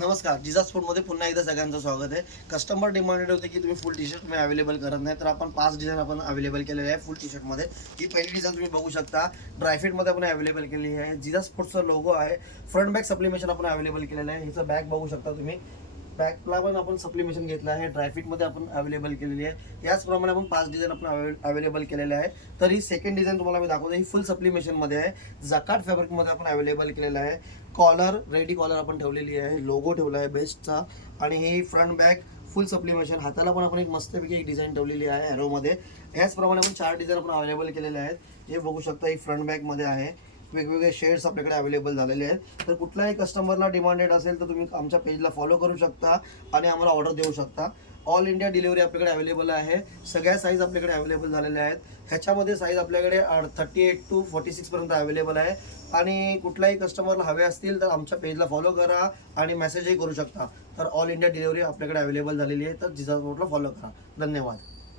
नमस्कार, जिजा स्पोर्टमध्ये पुन्हा एकदा सगळ्यांचं स्वागत आहे. कस्टमर डिमांडेड होते की तुम्ही फुल टी शर्ट तुम्ही अवेलेबल करत नाही, तर आपण 5 डिझाईन आपण अवेलेबल केलेले आहे फुल टी शर्टमध्ये. ही पहिली डिझाईन तुम्ही बघू शकता, ड्रायफिटमध्ये आपण अवेलेबल केलेली आहे. जिजा स्पोर्ट्सचा लोगो आहे. फ्रंट बॅक सप्लिमेशन आपण अवेलेबल केलेलं आहे. हिचं बॅग बघू शकता तुम्ही. बॅकला पण आपण सप्लिमेशन घेतलं आहे. ड्रायफिटमध्ये आपण अवेलेबल केलेली आहे. याचप्रमाणे आपण 5 डिझाईन आपण अवेलेबल केलेले आहे. तर ही सेकंड डिझाईन तुम्हाला मी दाखवतो. ही फुल सप्लिमेशनमध्ये आहे. जकार्ड फॅब्रिकमध्ये आपण अवेलेबल केलेलं आहे. कॉलर रेडी कॉलर आपण ठेवलेली आहे. लोगो ठेवला आहे बेस्टचा. आणि ही फ्रंट बॅक फुल सप्लिमेशन. हाताला पण आपण एक मस्तपैकी एक डिझाईन ठेवलेली आहे ॲरोमध्ये. याचप्रमाणे आपण 4 डिझाईन आपण अवेलेबल केलेले आहेत. हे बघू शकता, ही फ्रंट बॅकमध्ये आहे. वेगवेगळे शेड्स आपल्याकडे अवेलेबल झालेले आहेत. तर कुठल्याही कस्टमरला डिमांडेड असेल तर तुम्ही आमच्या पेजला फॉलो करू शकता आणि आम्हाला ऑर्डर देऊ शकता. ऑल इंडिया डिलिव्हरी आपल्याकडे अवेलेबल आहे. सगळ्या साईज आपल्याकडे अवेलेबल झालेल्या आहेत. ह्याच्यामध्ये साईज आपल्याकडे 38 to 46 पर्यंत अवेलेबल आहे. आणि कुठल्याही कस्टमरला हवे असतील तर आमच्या पेजला फॉलो करा आणि मेसेजही करू शकता. तर ऑल इंडिया डिलिव्हरी आपल्याकडे अवेलेबल झालेली आहे. तर जिजा स्पोर्टला फॉलो करा. धन्यवाद.